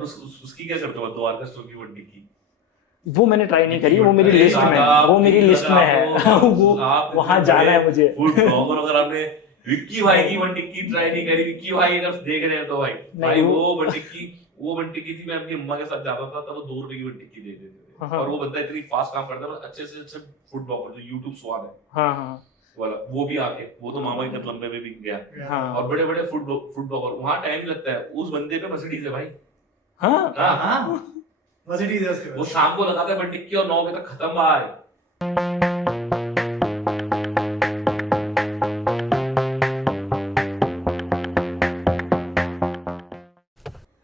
और उसकी क्या करते हो द्वारका स्टोर की वन टिक्की? वो मैंने ट्राई नहीं करी, वो मेरी लिस्ट में है, वो मेरी लिस्ट में है। वो वहाँ जाना है मुझे। फूड ब्लॉगर अगर आपने विक्की भाई की वन टिक्की ट्राई नहीं करी, विक्की भाई अगर देख रहे हैं तो भाई वो वन टिक्की थी, मैं अपनी अम्मा के साथ जाता था तब वो 2 रुपए की वन टिक्की दे देते थे। और वो बंदा इतनी फास्ट काम करता है, अच्छे से अच्छे फूड ब्लॉगर जो यूट्यूब स्वाद है, हाँ वाला, वो भी आके, वो तो मामा के कदम पे भी गया। और बड़े बड़े फूड ब्लॉगर, वहाँ टाइम लगता है, उस बंदे पे मर्सिडीज है भाई। हाँ मर्सिडीज है उसके, वो शाम को लगाता है वन टिक्की और 9 बजे तक खत्म भाई।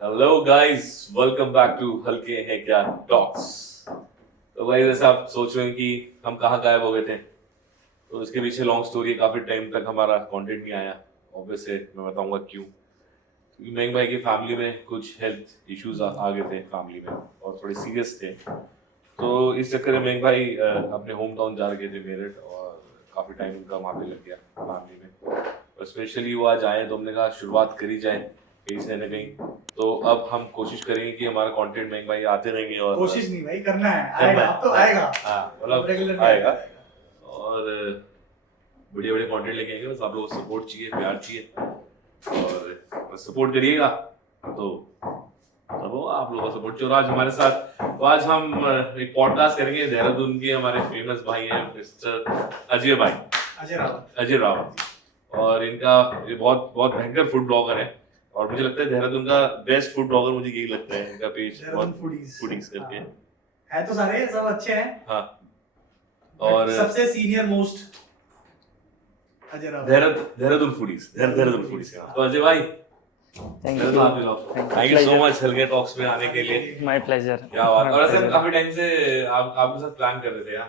Hello guys, welcome back to हल्के हैं क्या टॉक्स। तो गाइस, जैसे आप सोच रहे हैं कि हम कहाँ गायब हो गए थे, तो इसके पीछे लॉन्ग स्टोरी है। काफी टाइम तक हमारा कंटेंट नहीं आया, ऑब्वियसली मैं बताऊंगा क्यों। मेंग भाई की फैमिली में कुछ हेल्थ इश्यूज आ गए थे फैमिली में, और थोड़े सीरियस थे। तो इस चक्कर में मेंग भाई अपने होम टाउन जा रहे थे मेरठ, और काफी टाइम उनका वहाँ पे लग गया फैमिली में। और स्पेशली वो आज आए तो हमने कहा शुरुआत करी जाए कहीं से न कहीं। तो अब हम कोशिश करेंगे कि हमारा कंटेंट मेंग भाई आते रहेंगे, और कोशिश नहीं भाई, करना है, आएगा, अब तो आएगा। हाँ मतलब आएगा, और बढ़िया बढ़िया कंटेंट लेके आएंगे। बस आप लोगों को सपोर्ट चाहिए, प्यार चाहिए, और सपोर्ट करिएगा तो तब वो आप लोगों का सपोर्ट चाहिए। और आज हमारे साथ, तो आज हम एक पॉडकास्ट करेंगे देहरादून के हमारे फेमस भाई हैं मिस्टर अजय भाई, अजय रावत। और इनका ये बहुत बहुत भयंकर फूड ब्लॉगर है, और मुझे लगता है देहरादून का बेस्ट फूड ब्लॉगर मुझे यही लगता है। इनका पेज बहुत फूडीज करके है, तो सारे सब अच्छे हैं। हाँ, और सबसे senior most Dehradun foodies, Dehradun foodies. तो अजय भाई, थैंक यू सो मच हल्के टॉक्स में आने के लिए। My pleasure. क्या बात। और ऐसे हम काफी टाइम से आपके साथ प्लान कर रहे थे यार,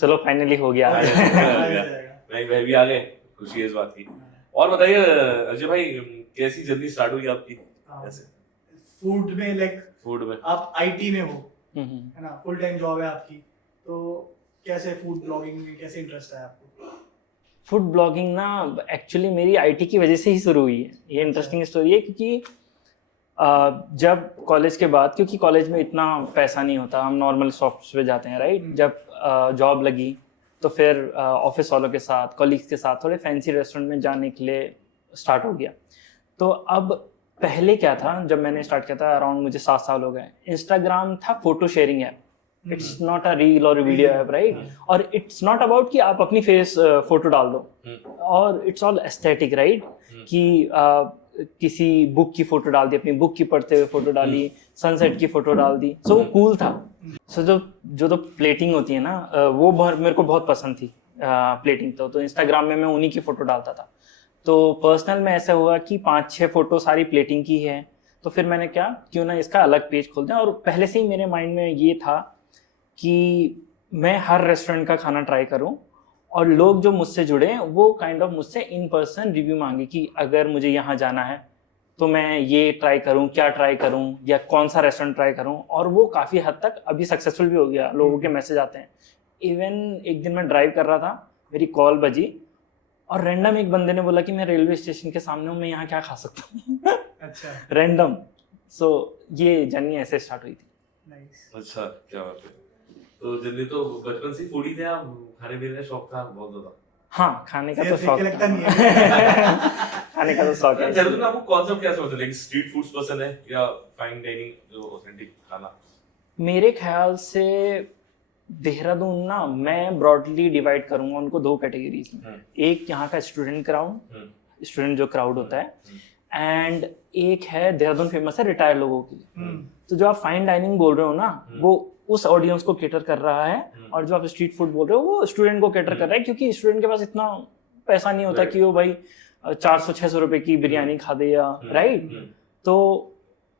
चलो फाइनली हो गया। मैं भी आ गए, खुशी है इस बात की। और बताइए अजय भाई, कैसी जर्नी स्टार्ट हुई आपकी? कैसे फूड में, लाइक फूड में आप आईटी में हो, है ना, फुल टाइम जॉब है आपकी, तो कैसे फूड ब्लॉगिंग में कैसे इंटरेस्ट है आपको? फूड ब्लॉगिंग ना एक्चुअली मेरी आईटी की वजह से ही शुरू हुई है। ये इंटरेस्टिंग स्टोरी है, क्योंकि जब कॉलेज के बाद, क्योंकि कॉलेज में इतना पैसा नहीं होता, हम नॉर्मल शॉप्स पे जाते हैं राइट। जब जॉब लगी तो फिर ऑफिस वालों के साथ, कॉलीग्स के साथ थोड़े फैंसी रेस्टोरेंट में जाने के लिए स्टार्ट हो गया। तो अब पहले क्या था, जब मैंने स्टार्ट किया था अराउंड मुझे 7 साल हो गए, इंस्टाग्राम था photo sharing app. It's not a reel और वीडियो ऐप राइट। और इट्स नॉट अबाउट कि आप अपनी फेस फोटो डाल दो, और इट्स ऑल एस्थेटिक राइट, कि किसी बुक की फोटो डाल दी, अपनी बुक की पढ़ते हुए फोटो डाली, सनसेट की फोटो डाल दी। सो वो कूल था। सो जो प्लेटिंग होती है ना, वो मेरे को बहुत पसंद थी प्लेटिंग। तो इंस्टाग्राम में मैं उन्हीं की फोटो डालता था। तो पर्सनल में ऐसा हुआ कि 5-6 फोटो सारी प्लेटिंग की है, तो फिर मैंने क्या, क्यों ना इसका अलग पेज खोल दें। और पहले से ही मेरे माइंड में ये था कि मैं हर रेस्टोरेंट का खाना ट्राई करूं, और लोग जो मुझसे जुड़े वो काइंड ऑफ मुझसे इन पर्सन रिव्यू मांगे कि अगर मुझे यहाँ जाना है तो मैं ये ट्राई करूं, क्या ट्राई करूं, या कौन सा रेस्टोरेंट ट्राई करूं। और वो काफ़ी हद तक अभी सक्सेसफुल भी हो गया, लोगों के मैसेज आते हैं। इवन एक दिन मैं ड्राइव कर रहा था, मेरी कॉल बजी, और रैंडम एक बंदे ने बोला कि मैं रेलवे स्टेशन के सामने हूँ, मैं यहाँ क्या खा सकता हूँ। अच्छा, रैंडम। सो ये जर्नी ऐसे स्टार्ट हुई थी। नाइस। अच्छा, क्या बात है। तो जल्दी तो बचपन से फूडी थे आप, खाने पीने का शौक था बहुत ज्यादा? हाँ, खाने का तो शौक लगता नहीं है। खाने का तो शौक है। देहरादून में आपको कॉन्सेप्ट क्या समझते हैं, स्ट्रीट फूड्स पसंद है या फाइन डाइनिंग जो ऑथेंटिक खाना? मेरे ख्याल से देहरादून ना, मैं ब्रॉडली डिवाइड करूंगा उनको 2 कैटेगरीज में। एक यहाँ का स्टूडेंट जो क्राउड होता है, एंड एक है देहरादून फेमस है रिटायर्ड लोगों के लिए। तो जो आप फाइन डाइनिंग बोल रहे हो ना, वो उस ऑडियंस को कैटर कर रहा है, और जो आप स्ट्रीट फूड बोल रहे हो वो स्टूडेंट को कैटर कर रहा है, क्योंकि स्टूडेंट के पास इतना पैसा नहीं होता कि वो भाई 400-600 रुपए की बिरयानी खा दे या राइट। तो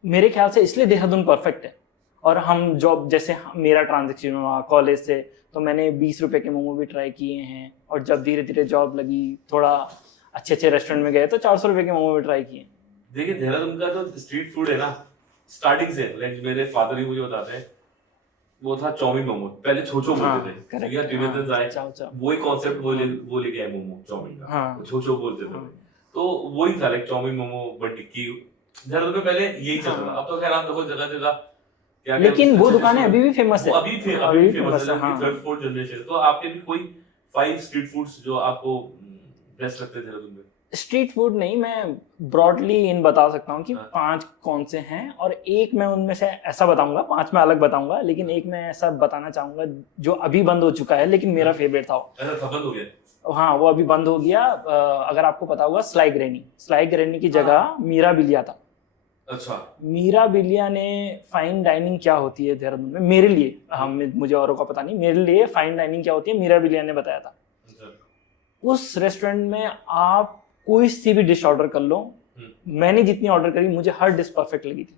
मेरे ख्याल से इसलिए देहरादून परफेक्ट है। और हम जॉब, जैसे मेरा ट्रांजेक्शन हुआ कॉलेज से, तो मैंने 20 रुपए के मोमो भी ट्राई किए हैं, और जब धीरे धीरे जॉब लगी, थोड़ा अच्छे रेस्टोरेंट में गए, तो 400 रुपए के मोमो भी ट्राई किए। देखिए देहरादून का जो स्ट्रीट फूड है ना, स्टार्टिंग से, लाइक मेरे फादर ही मुझे बताते हैं, वो था चाउमीन मोमो। पहले छोचो बोलते थे, ठीक है, टिबेटन आए, वही कॉन्सेप्ट वो लेके आए मोमो चाउमीन का, छोचो बोलते थे। तो वही था, लाइक चाउमीन मोमो, बट टिक्की, देहरादून में पहले यही चल रहा था, अब तो खैर आप देखो जगह जगह क्या लेकिन वो दुकानें अभी भी फेमस है, अभी अभी फेमस है, हाँ। Third fourth generation. तो आपके भी कोई 5 स्ट्रीट फूड्स जो आपको बेस्ट लगते हैं देहरादून में? स्ट्रीट फूड नहीं, मैं ब्रॉडली इन बता सकता हूँ कि हाँ। 5 कौन से हैं, और एक मैं उनमें से ऐसा बताऊंगा, 5 मैं अलग बताऊंगा, लेकिन एक मैं ऐसा बताना चाहूंगा जो अभी बंद हो चुका है लेकिन मेरा फेवरेट था वो। ऐसा खपत हो गया? हाँ, वो अभी बंद हो गया। अगर आपको पता होगा, स्लाई ग्रैनी की जगह मीरा बिलिया था। अच्छा। मीरा बिलिया ने फाइन डाइनिंग क्या होती है देहरादून में, मेरे लिए, मुझे औरों का पता नहीं, मेरे लिए फाइन डाइनिंग क्या होती है मीरा बिलिया ने बताया था। अच्छा। उस रेस्टोरेंट में आप कोई सी भी डिश ऑर्डर कर लो, मैंने जितनी ऑर्डर करी मुझे हर डिश परफेक्ट लगी थी।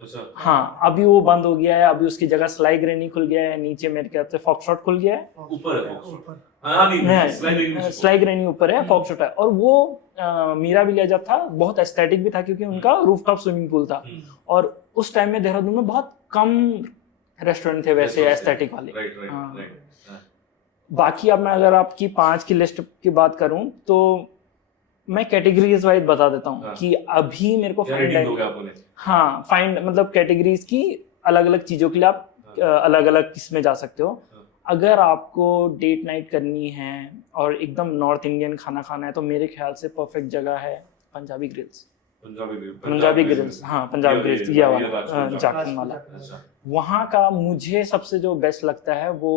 अच्छा। हाँ, अभी वो बंद हो गया है, अभी उसकी जगह स्लाई ग्रैनी खुल गया है, नीचे मेरे ख्याल से फॉक्सट्रॉट खुल गया है। ऊपर है ऊपर। हाँ नहीं, स्लाई ग्रैनी ऊपर है, फॉक्सट्रॉट है। और वो मीरा बिलिया जब था बहुत एस्थेटिक भी था क्योंकि उनका रूफटॉप स्विमिंग पूल था, और उस टाइम में देहरादून में बहुत कम रेस्टोरेंट थे वैसे एस्थेटिक वाले। राइट हाँ। राइट। बाकी अब मैं अगर आपकी 5 की लिस्ट की बात करूं तो मैं कैटेगरीज वाइज बता देता हूं हाँ। कि अभी मेरे को क्या फाइन रेटिंग दोगे आपने? हाँ, फाइन मतलब कैटेगरीज की अलग अलग चीजों के लिए आप अलग अलग किस्में जा सकते हो। अगर आपको डेट नाइट करनी है और एकदम नॉर्थ इंडियन खाना खाना है तो मेरे ख्याल से परफेक्ट जगह है पंजाबी ग्रिल्स। पंजाबी ग्रिल्स, हाँ, पंजाबी ग्रिल्स, ये वाला जाखन वाला। अच्छा। वहाँ का मुझे सबसे जो बेस्ट लगता है वो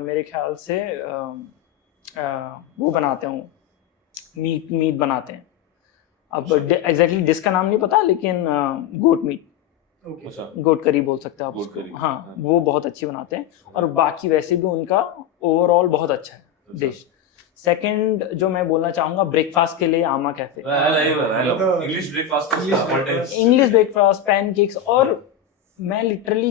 मेरे ख्याल से वो बनाते हैं, मीट बनाते हैं। अब एग्जैक्टली डिश का नाम नहीं पता, लेकिन गोट मीट, गोट करी बोल सकते हैं आप उसको। हाँ, वो बहुत अच्छी बनाते हैं, और बाकी वैसे भी उनका ओवरऑल बहुत अच्छा है डिश। सेकंड जो मैं बोलना चाहूंगा, ब्रेकफास्ट के लिए आमा कैफे। इंग्लिश ब्रेकफास्ट, पैनकेक्स, और मैं लिटरली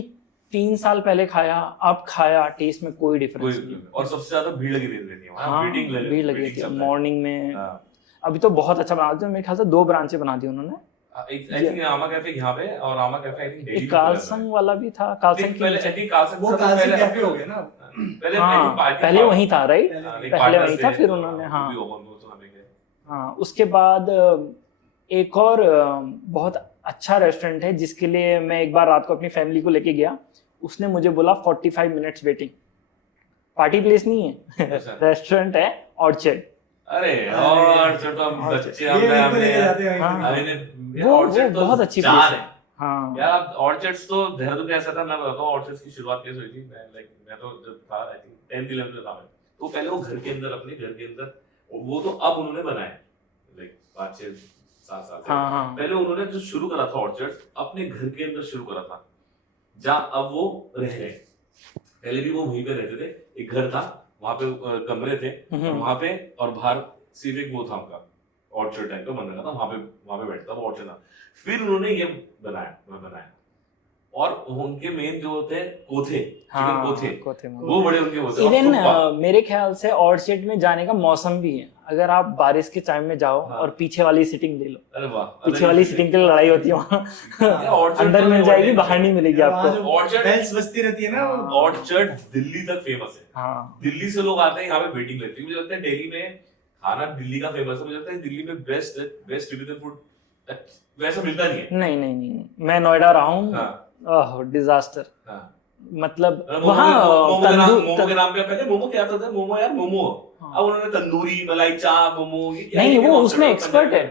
3 साल पहले खाया, अब खाया, टेस्ट में कोई डिफरेंस नहीं। और सबसे ज्यादा भीड़ लगी रहती है वहाँ, हाँ, भीड़ लगी थी मॉर्निंग में। अभी तो बहुत अच्छा बनाते हैं, मेरे ख्याल से 2 ब्रांचें बना दी उन्होंने। आई थिंक आमा कैफे यहाँ पे, और आमा कैफे आई थिंक दिल्ली एक कार्लसन वाला भी था, कार्लसन की पहले। आई थिंक कार्लसन वो कार्लसन कैफे हो गया ना पहले। हाँ, पहले वहीं था, राइट, पहले वहीं था, फिर उन्होंने, हाँ हाँ, उसके बाद एक और बहुत अच्छा रेस्टोरेंट है जिसके लिए मैं एक बार रात को अपनी फैमिली को लेके गया। उसने मुझे बोला 45 मिनट्स वेटिंग। पार्टी प्लेस नहीं है, रेस्टोरेंट है, ऑर्चर्ड। अरे ऑर्चर्ड तो हम बच्चे वो बहुत अच्छी प्लेस है। हाँ यार, ऑर्चर्ड्स तो देहरादून का ऐसा था, मैं बताता हूँ ऑर्चर्ड्स की शुरुआत कैसे हुई थी। मैं तो जब था आई थिंक 10th 11th में था मैं, तो पहले वो घर के अंदर, अपने घर के अंदर, वो तो अब उन्होंने बनाया लाइक 5-6-7 साल पहले उन्होंने जो शुरू करा था ऑर्चर्ड्स, अपने घर के अंदर शुरू करा था, जहाँ अब वो रह रहे। पहले भी वो वहीं पे रहते थे, एक घर था वहां पे, कमरे थे, और वहां पे, और बाहर सिर्फ एक वो था उनका ऑर्चर्ड टाइप का बन रहा था, वहां पे बैठता वो ऑर्चर्ड था। फिर उन्होंने ये बनाया, और उनके मेन जो होते हैं कोथे, कोथे वो बड़े उनके होते हैं। इवन मेरे ख्याल से ऑर्चर्ड में जाने का मौसम भी है, अगर आप बारिश के टाइम में जाओ और पीछे वाली सीटिंग ले लो। अरे वाह, पीछे वाली सीटिंग के लिए लड़ाई होती है वहाँ, अंदर मिल जाएगी, बाहर नहीं मिलेगी आपको। ऑर्चर्ड बस्ती रहती है ना, ऑर्चर्ड दिल्ली तक फेमस है। हाँ, दिल्ली से लोग आते हैं यहाँ पे, वेटिंग रहती है। मुझे लगता है दिल्ली में खाना दिल्ली का फेमस है, मुझे लगता है दिल्ली में बेस्ट टिबेटन फूड वैसा मिलता नहीं है। नहीं, मैं नोएडा रहा हूँ, डिजास्टर। मतलब वहाँ मोमो के नाम पे पहले मोमो क्या था, मोमो यार, मोमो। अब उन्होंने तंदूरी, मलाई चाप, मोमो, नहीं, वो उसमें एक्सपर्ट है।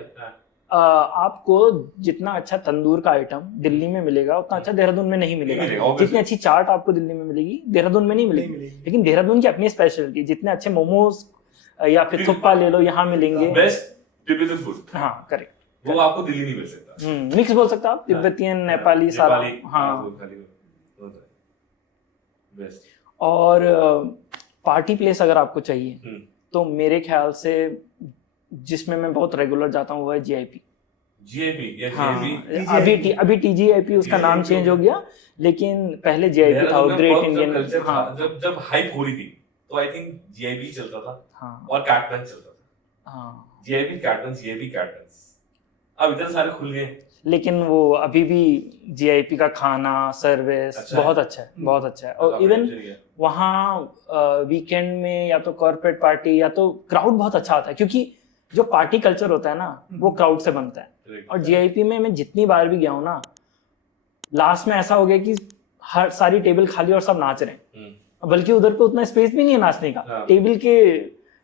आपको जितना अच्छा तंदूर का आइटम दिल्ली में मिलेगा उतना अच्छा देहरादून में नहीं मिलेगा। जितनी अच्छी चाट आपको दिल्ली में मिलेगी देहरादून में नहीं मिलेगी। लेकिन देहरादून की अपनी स्पेशलिटी, जितने अच्छे मोमोज या फिर थुप्पा ले लो, यहाँ मिलेंगे। बेस्ट टिबेटन फूड, हाँ करेक्ट, वो आपको दिल्ली नहीं मिल सकता। मिक्स बोल सकते आप, तिब्बतियन, नेपाली, सारा। हाँ, और पार्टी प्लेस अगर आपको चाहिए तो मेरे ख्याल से जिसमें मैं बहुत रेगुलर जाता हूँ वो है जीआईपी। अभी टीजीआईपी उसका नाम चेंज हो गया, लेकिन पहले जीआईपी था, ग्रेट इंडियन। हाँ, जब हाइप हो रही थी तो आई थिंक जीआईपी चलता था। हाँ, और कैटरन चलता था। हाँ, जीआईपी कैटरन। अब इतने सारे खुल गए, लेकिन वो अभी भी जीआईपी का खाना, सर्विस बहुत अच्छा है, बहुत अच्छा है। और इवन वहाँ वीकेंड में या तो कॉर्पोरेट पार्टी या तो क्राउड बहुत अच्छा आता है, क्योंकि जो पार्टी कल्चर होता है ना वो क्राउड से बनता है। और जीआईपी में मैं जितनी बार भी गया हूँ ना, लास्ट में ऐसा हो गया कि हर सारी टेबल खाली और सब नाच रहे हैं, बल्कि उधर पे उतना स्पेस भी नहीं है नाचने का, टेबल के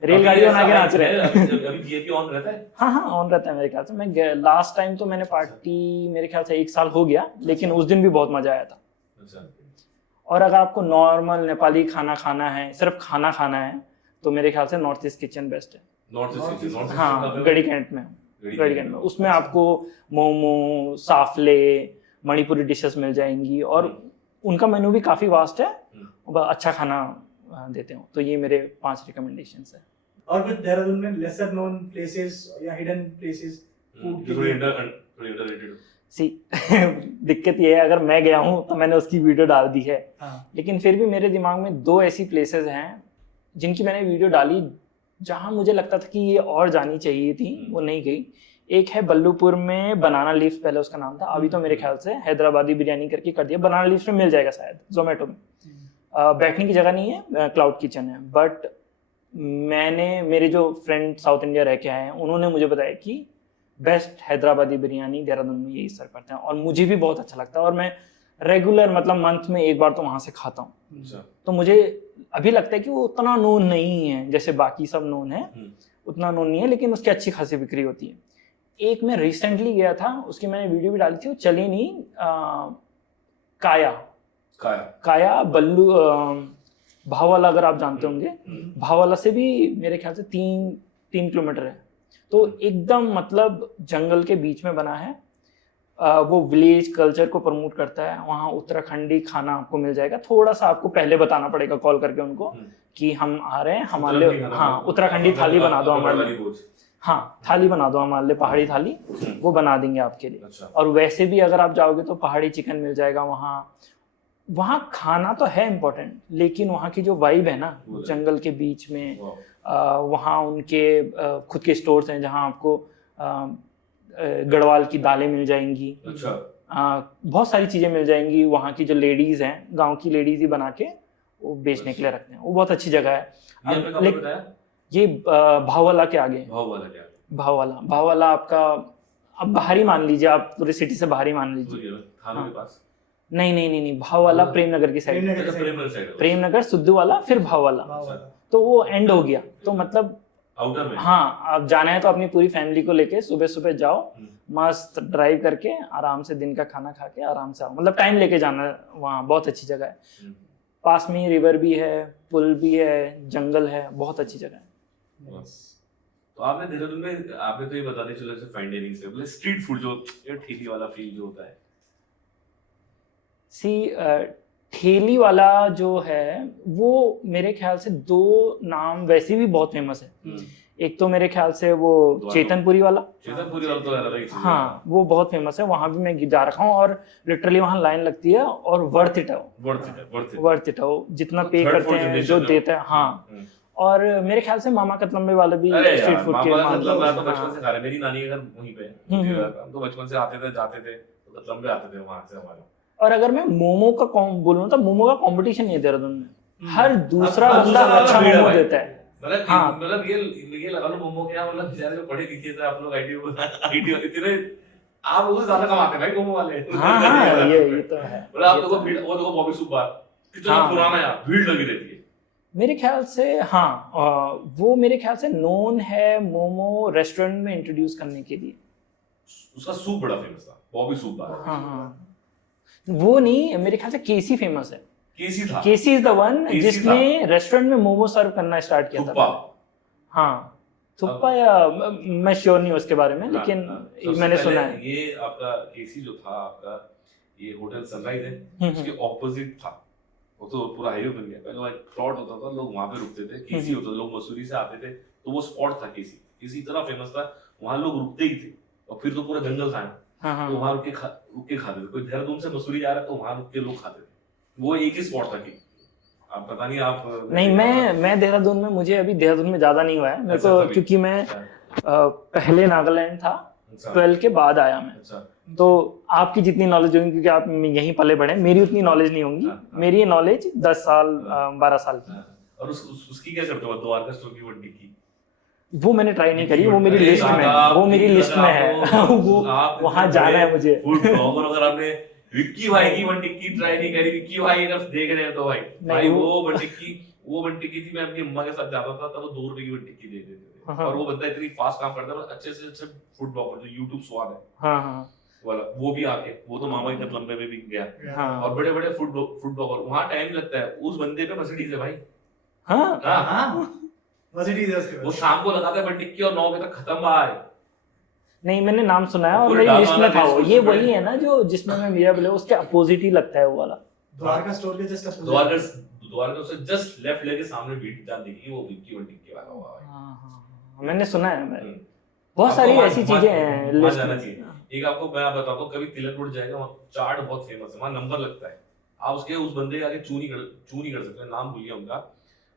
रेलगाड़ी बना के नाच रहे हैं। अभी जीआईपी ऑन रहता है? हाँ ऑन रहता है मेरे ख्याल से। मैं लास्ट टाइम तो मैंने पार्टी मेरे ख्याल से 1 साल हो गया, लेकिन उस दिन भी बहुत मजा आया था। और अगर आपको नॉर्मल नेपाली खाना खाना है, सिर्फ खाना खाना है, तो मेरे ख्याल से नॉर्थ ईस्ट किचन बेस्ट है। North east? हाँ, गढ़ी कैंट में। उसमें आपको मोमो, साफले, मणिपुरी डिशेस मिल जाएंगी, और उनका मेनू भी काफी वास्ट है, अच्छा खाना देते हो। तो ये मेरे 5 रिकमेंडेशंस है। और कुछ देहरादून में लेसर नोन प्लेसेस या हिडन प्लेसेस फूड के लिए? अंडररेटेड। सी दिक्कत ये है, अगर मैं गया हूँ तो मैंने उसकी वीडियो डाल दी है। लेकिन फिर भी मेरे दिमाग में 2 ऐसी प्लेसेस हैं जिनकी मैंने वीडियो डाली, जहाँ मुझे लगता था कि ये और जानी चाहिए थी, वो नहीं गई। एक है बल्लूपुर में बनाना लीफ, पहले उसका नाम था, अभी तो मेरे ख्याल से हैदराबादी बिरयानी करके कर दिया। बनाना लीफ में मिल जाएगा शायद जोमेटो में। बैठने की जगह नहीं है, क्लाउड किचन है। बट मेरे जो फ्रेंड साउथ इंडिया रह के आए हैं, उन्होंने मुझे बताया कि बेस्ट हैदराबादी बिरयानी देहरादून में यही सर्व करते हैं, और मुझे भी बहुत अच्छा लगता है। और मैं रेगुलर, मतलब मंथ में 1 बार तो वहाँ से खाता हूँ। तो मुझे अभी लगता है कि वो उतना नोन नहीं है जैसे बाकी सब नोन है, उतना नोन नहीं है, लेकिन उसकी अच्छी खासी बिक्री होती है। एक मैं रिसेंटली गया था, उसकी मैंने वीडियो भी डाली थी, वो चली नहीं, काया बल्लू भाववाला, अगर आप जानते होंगे। भाववाला से भी मेरे ख्याल से 3 किलोमीटर है। तो एकदम मतलब जंगल के बीच में बना है। वो विलेज कल्चर को प्रमोट करता है। वहाँ उत्तराखंडी खाना आपको मिल जाएगा। थोड़ा सा आपको पहले बताना पड़ेगा कॉल करके उनको कि हम आ रहे हैं, हमारे लिए उत्तराखंडी थाली बना दो हमारे लिए। हाँ, थाली बना दो हमारे लिए, पहाड़ी थाली, वो बना देंगे आपके लिए। और वैसे भी अगर आप जाओगे तो पहाड़ी चिकन मिल जाएगा वहाँ खाना तो है इम्पोर्टेंट, लेकिन वहाँ की जो वाइब है ना, जंगल के बीच में, वहाँ उनके खुद के स्टोर्स हैं जहाँ आपको गढ़वाल की दालें मिल जाएंगी। बहुत सारी चीज़ें मिल जाएंगी। वहाँ की जो लेडीज़ हैं, गांव की लेडीज़ ही बना के वो बेचने के लिए रखते हैं। वो बहुत अच्छी जगह है। ये भाववाला के आगे। भाववाला आपका, अब बाहर ही मान लीजिए, आप पूरे सिटी से बाहर ही मान लीजिए। नहीं, भाववाला प्रेमनगर की साइड। प्रेमनगर, सिद्धूवाला, फिर भाववाला। तो वो एंड हो गया। तो मतलब आउटर में, हाँ, आप जाना है तो अपनी पूरी फैमिली को लेके सुबह सुबह जाओ, मस्त ड्राइव करके आराम से दिन का खाना खा के आराम से आओ। मतलब टाइम लेके जाना, वहाँ बहुत अच्छी जगह है। पास में ही रिवर भी है, पुल भी है, जंगल है, बहुत अच्छी जगह है। तो आपने देहरादून में, आपने तो ये बता दिया, चलो जैसे फाइन डाइनिंग से, मतलब स्ट्रीट फूड जो ठेली वाला फील जो होता है। ठेली वाला जो है वो मेरे ख्याल से 2 नाम वैसे भी बहुत फेमस है। एक तो मेरे ख्याल से वो चेतनपुरी वाला तो हाँ, वो बहुत फेमस है। वहाँ भी मैं जा रखा हूँ, और लिटरली वहाँ लाइन लगती है, और वर्थ इट है जितना पे करते हैं, जो देते हैं। हाँ, और मेरे ख्याल से मामा कतलम्बे वाला भी स्ट्रीट फूड के तो बचपन से खा रहे। मेरी नानी का घर वहीं पे है, तो बचपन से आते थे, जाते थे, तो कतलम्बे आते थे वहाँ से हमारे। और अगर मैं मोमो का बोलूँ तो मोमो का कंपटीशन नहीं है देहरादून में। हर दूसरा बंदा अच्छा मोमो देता है। मतलब ये लगा लो मोमो क्या, मतलब बेचारे जो पढ़े लिखे थे आप लोग, आईटी इतने, आप उससे ज्यादा कमाते हैं भाई मोमो वाले। हाँ, ये तो है। मतलब आप लोगों को भीड़, वो देखो बॉबी सूप बार कितना पुराना है, भीड़ लगी रहती है मेरे ख्याल से। हाँ, वो मेरे ख्याल से नोन है मोमो रेस्टोरेंट में इंट्रोड्यूस करने के लिए। उसका सूप बड़ा फेमस था, बॉबी सूप बार। हाँ, वो नहीं, मेरे ख्याल से केसी फेमस है। केसी इज द वन जिसने रेस्टोरेंट में मोमो सर्व करना स्टार्ट किया था। हाँ, थुप्पा, या मैं श्योर नहीं हूँ उसके बारे में, लेकिन मैंने सुना है। ये आपका केसी जो था, आपका ये होटल सनराइज है, उसके ऑपोजिट था। वो तो पूरा हाईवे बन गया। पहले एक प्लॉट होता था, लोग वहाँ पे रुकते थे। केसी होता था, लोग मसूरी से आते थे, तो वो स्पॉट था केसी इतना फेमस था, वहाँ लोग रुकते ही थे। और फिर तो पूरा जंगल था, तो वहाँ रुक के खाते थे। कोई देहरादून से मसूरी जा रहा है तो वहाँ रुक के लोग खाते थे। वो एक ही स्पॉट था कि आप पता नहीं, आप नहीं, मैं देहरादून में, मुझे अभी देहरादून में ज्यादा नहीं हुआ है मेरे को, क्योंकि मैं पहले नागालैंड था, 12 के बाद आया मैं। तो आपकी जितनी नॉलेज होगी, क्योंकि आप यहीं पले बढ़े, मेरी उतनी नॉलेज नहीं होगी। मेरी नॉलेज 10 साल 12 साल की। और उसकी क्या करते हो, द्वारका स्टोर की वड्डी की? वो मैंने ट्राई नहीं करी, वो मेरी अरे लिस्ट में दादा, वो मेरी अगर लिस्ट में आप है लोग- वो आप वहां इतने जाना है बड़े मुझे। फूड ब्लॉगर, अगर आपने विक्की भाई की बन टिक्की ट्राई नहीं करी, विक्की भाई अगर देख रहे हैं तो भाई वो बन टिक्की थी, मैं अपनी अम्मा के साथ जाता था तब वो 2 रुपए की बन टिक्की दे देते थे। हाँ। और वो बंदा इतनी फास्ट काम करता है, अच्छे से अच्छे फूड ब्लॉगर जो यूट्यूब स्वाद है हाँ हाँ वाला, वो भी आके, वो तो मामा के लंबे में भी गया। हाँ और बड़े बड़े फूड ब्लॉगर, वहां टाइम लगता है, उस बंदे पे मर्सिडीज है भाई। हाँ। हाँ, मर्सिडीज है उसके वो पास। शाम को लगाता है बन टिक्की और 9 बजे तक खत्म भाई। नहीं, मैंने नाम सुना है और पूरे मेरी डाल लिस्ट में वाला था वो। देश ये में वही है ना जो जिसमें मैं मीरा बोले उसके अपोजिट ही लगता है वो वाला। द्वारका स्टोर के जस्ट द्वारका से जस्ट लेफ्ट लेके सामने बीट जान दिखी, वो विक्की बन टिक्की वाला हुआ भाई। हाँ, मैंने सुना है। बहुत आपको सारी वहाँ- ऐसी वहाँ- चीजें हैं वहाँ लिस्ट जाना में। चाहिए। एक आपको मैं बताता हूँ, कभी तिलक रोड जाएगा, वहाँ चाट बहुत फेमस है, वहाँ नंबर लगता है, आप उसके उस बंदे के आगे चू नहीं कर सकते, नाम भूल गया उनका,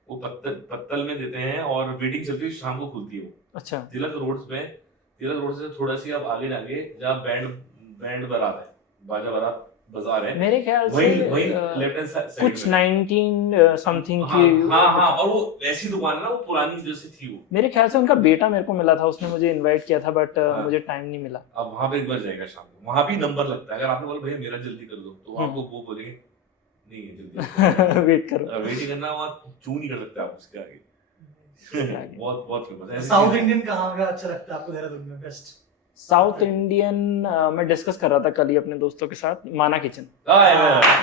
वो पत्तल में देते हैं और वेटिंग चलती है, शाम को खुलती है वो। अच्छा। तिलक रोड से थोड़ा सी आप आगे जाके जहाँ बैंड बारात है, बाजा बारात बाजार है, मेरे ख्याल से वही लेफ्ट हैंड साइड कुछ में। 19 समथिंग की। हाँ, और वो ऐसी दुकान है ना, वो पुरानी जैसी थी वो। मेरे ख्याल से उनका बेटा मेरे को मिला था, उसने मुझे इनवाइट किया था, बट हाँ। मुझे टाइम नहीं मिला। अब वहां पे एक बार जाएगा शाम को, वहां भी नंबर लगता है, अगर आपने बोला भैया मेरा जल्दी कर दो, तो आपको वो बोलेंगे नहीं है जल्दी वेट करो। वेटिंग करना, वहां चू नहीं कर सकते आप उसके आगे। बहुत बहुत फेमस है। साउथ इंडियन कहाँ का अच्छा लगता है आपको देहरादून में बेस्ट? साउथ इंडियन मैं डिस्कस कर रहा था कल ही अपने दोस्तों के साथ, माना किचन।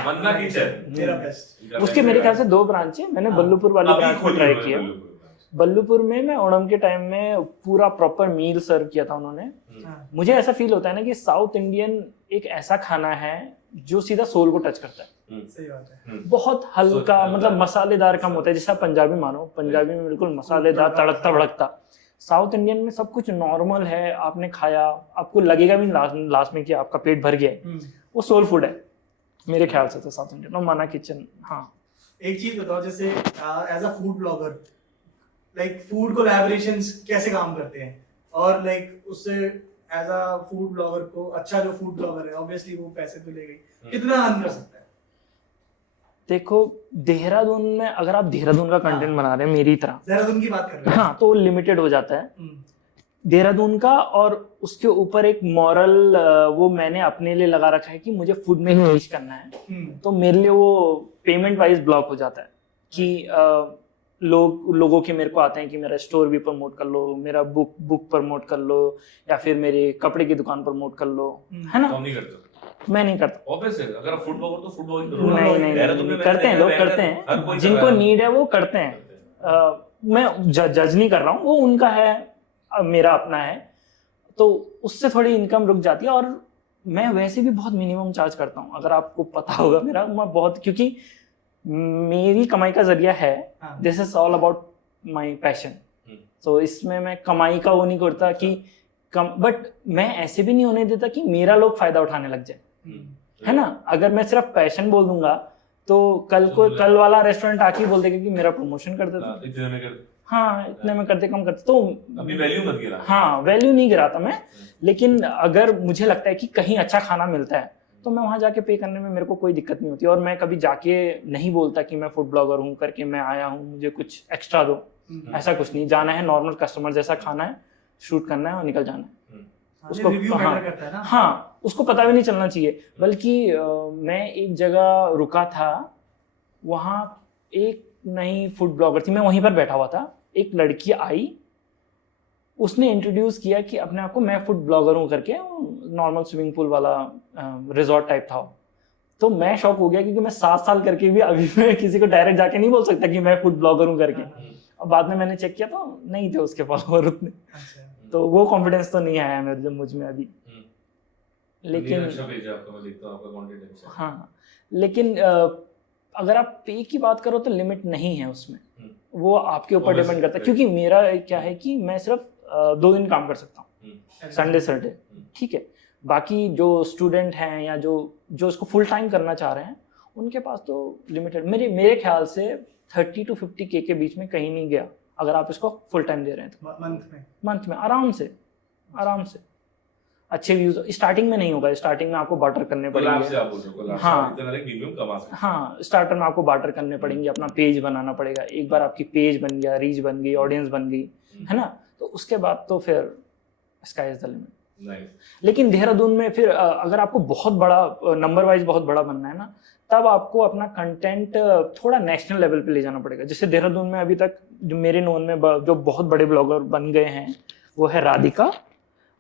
मन्ना किचन मेरा बेस्ट। उसके मेरे ख्याल से 2 ब्रांच है, मैंने हाँ। बल्लूपुर वाली अभी ब्रांच में खोली ट्राई हुई है किया। बल्लूपुर। बल्लूपुर में मैं ओणम के टाइम में पूरा प्रॉपर मील सर्व किया था उन्होंने। हाँ। मुझे ऐसा फील होता है ना कि साउथ इंडियन एक ऐसा खाना है जो सीधा सोल को टच करता है। सही बात है। बहुत हल्का, सोल- मतलब मसालेदार कम होता है, जैसे आप पंजाबी मानो, पंजाबी में बिल्कुल मसालेदार, तड़कता भड़कता। साउथ इंडियन में सब कुछ नॉर्मल है, आपने खाया आपको लगेगा भी लास्ट में कि आपका पेट भर गया है। वो सोल फूड है मेरे ख्याल से तो साउथ इंडियन और माना किचन। हाँ, एक चीज बताओ, जैसे as a food blogger, like food collaborations कैसे काम करते हैं, और लाइक उससे एज अ फूड ब्लॉगर को, अच्छा जो फूड ब्लॉगर है ऑब्वियसली वो पैसे तो लेगा, कितना अर्न कर सकता है? देखो देहरादून में अगर आप देहरादून का कंटेंट बना रहे हैं मेरी तरह, देहरादून की बात कर रहे हैं। हाँ, तो लिमिटेड हो जाता है देहरादून का। और उसके ऊपर एक मॉरल वो मैंने अपने लिए लगा रखा है कि मुझे फूड में ही निश करना है, तो मेरे लिए वो पेमेंट वाइज ब्लॉक हो जाता है कि लोगों के मेरे को आते हैं कि मेरा स्टोर भी प्रमोट कर लो, मेरा बुक प्रमोट कर लो, या फिर मेरे कपड़े की दुकान प्रमोट कर लो, है ना। तो हम नहीं करते, मैं नहीं करता। ऑब्वियस है, अगर फूड ब्लॉगर तो फूड ब्लॉगिंग करो। नहीं, देहरादून में करते हैं लोग, मैंने करते हर हैं, कोई कर जिनको रहा है। नीड है वो करते हैं। मैं जज नहीं कर रहा हूँ, वो उनका है, मेरा अपना है, तो उससे थोड़ी इनकम रुक जाती है। और मैं वैसे भी बहुत मिनिमम चार्ज करता हूँ, अगर आपको पता होगा मेरा, मैं बहुत, क्योंकि मेरी कमाई का जरिया है, this is all about my passion. तो इसमें मैं कमाई का वो नहीं करता कि बट मैं ऐसे भी नहीं होने देता कि मेरा लोग फायदा उठाने लग जाए, है ना। अगर मैं सिर्फ पैशन बोल दूंगा तो कल वाला रेस्टोरेंट आके बोल देगा कि मेरा प्रमोशन कर देता। इतने में कर, हाँ, इतने में करते कम करते, तो अभी वैल्यू मत गिरा। हाँ, वैल्यू नहीं गिराता मैं। लेकिन अगर मुझे लगता है कि कहीं अच्छा खाना मिलता है तो मैं वहां जाके पे करने में मेरे को कोई दिक्कत नहीं होती। और मैं कभी जाके नहीं बोलता कि मैं फूड ब्लॉगर हूँ करके मैं आया हूँ, मुझे कुछ एक्स्ट्रा दो, ऐसा कुछ नहीं। जाना है नॉर्मल कस्टमर जैसा खाना है, शूट करना है और निकल जाना है। उसको रिव्यू हाँ, मैटर करता है ना। हाँ, उसको पता भी नहीं चलना चाहिए। बल्कि मैं एक जगह रुका था, वहाँ एक नई फूड ब्लॉगर थी, मैं वहीं पर बैठा हुआ था, एक लड़की आई, उसने इंट्रोड्यूस किया कि अपने आप को मैं फूड ब्लॉगर हूँ करके, नॉर्मल स्विमिंग पूल वाला रिजॉर्ट टाइप था। तो मैं शॉक हो गया क्योंकि मैं 7 साल करके भी अभी मैं किसी को डायरेक्ट जाके नहीं बोल सकता कि मैं फूड ब्लॉगर हूँ करके। और बाद में मैंने चेक किया तो नहीं थे उसके फॉलोअर उतने, तो वो कॉन्फिडेंस तो नहीं आया मेरे मुझ में अभी। लेकिन अच्छा भेजा आपको, मैं देखता हूं आपका कंटेंट अच्छा है। हाँ, लेकिन अगर आप पे की बात करो तो लिमिट नहीं है उसमें, वो आपके ऊपर डिपेंड करता है। क्योंकि मेरा क्या है कि मैं सिर्फ 2 दिन काम कर सकता हूँ, संडे सैटरडे, ठीक है। बाकी जो स्टूडेंट हैं या जो इसको फुल टाइम करना चाह रहे हैं, उनके पास तो लिमिटेड, मेरे ख्याल से 30 to 50K के बीच में कहीं नहीं गया अगर आप इसको फुल टाइम दे रहे हैं तो। मंथ में आराम से अच्छे व्यूज। स्टार्टिंग में नहीं होगा, स्टार्टिंग में आपको बार्टर करने पड़ेंगे। हाँ, स्टार्टर में आपको बार्टर करने पड़ेंगे, अपना पेज बनाना पड़ेगा। एक बार आपकी पेज बन गया, रीच बन गई, ऑडियंस बन गई, है ना, तो उसके बाद तो फिर sky is the limit. Nice. लेकिन देहरादून में फिर अगर आपको बहुत बड़ा नंबर वाइज बहुत बड़ा बनना है ना, तब आपको अपना कंटेंट थोड़ा नेशनल लेवल पे ले जाना पड़ेगा। जैसे देहरादून में अभी तक जो मेरे नोन में जो बहुत बड़े ब्लॉगर बन गए हैं वो है राधिका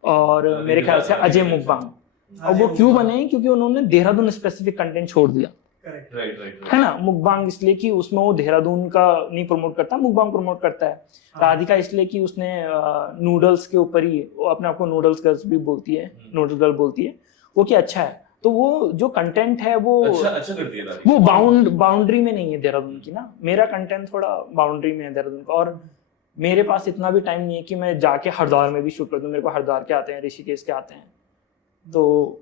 और मेरे ख्याल से अजय मुकबांग। और वो क्यों बने? क्योंकि उन्होंने देहरादून स्पेसिफिक कंटेंट छोड़ दिया, करेक्ट, राइट। है ना। मुकबांग इसलिए कि उसमें वो देहरादून का नहीं प्रमोट करता, मुकबांग प्रमोट करता है। राधिका इसलिए कि उसने नूडल्स के ऊपर ही, वो अपने आप को नूडल्स गर्ल्स भी बोलती है, नूडल गर्ल बोलती है, वो कि अच्छा है। तो वो जो कंटेंट है वो अच्छा करती है राधिका। वो बाउंड्री में नहीं है देहरादून की ना। मेरा कंटेंट थोड़ा बाउंड्री में है देहरादून का, और मेरे पास इतना भी टाइम नहीं है कि मैं जाके हरिद्वार में भी शूट कर दूं। मेरे को हरिद्वार के आते हैं, ऋषिकेश के आते हैं, तो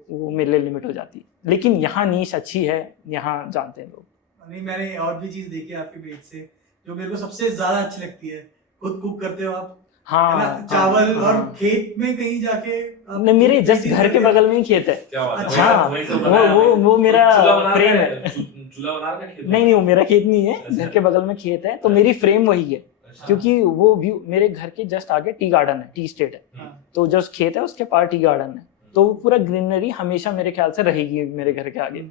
वो मेरे लिए लिमिट हो जाती है। लेकिन यहाँ नीश अच्छी है, यहाँ जानते हैं लोग। नहीं, मैंने और भी चीज देखी है आपके पेज से जो मेरे को सबसे ज्यादा अच्छी लगती है। खुद कुक करते हो आप, हाँ, है ना? चावल और खेत में कहीं जाके नहीं, मेरे जस्ट घर के बगल में ही खेत है। क्या बात है? अच्छा, वही सब बनाया वो मेरा चूल्हा बना फ्रेम रहा है। चूल्हा बना रहा है खेत में? नहीं, वो मेरा खेत नहीं है, अच्छा। घर के बगल में खेत है, तो मेरी फ्रेम वही है। अच्छा। क्योंकि वो व्यू मेरे घर के जस्ट आगे टी गार्डन है, टी स्टेट है, हाँ। तो जो खेत है उसके पास टी गार्डन है, तो वो पूरा ग्रीनरी हमेशा मेरे ख्याल से रहेगी मेरे घर के आगे।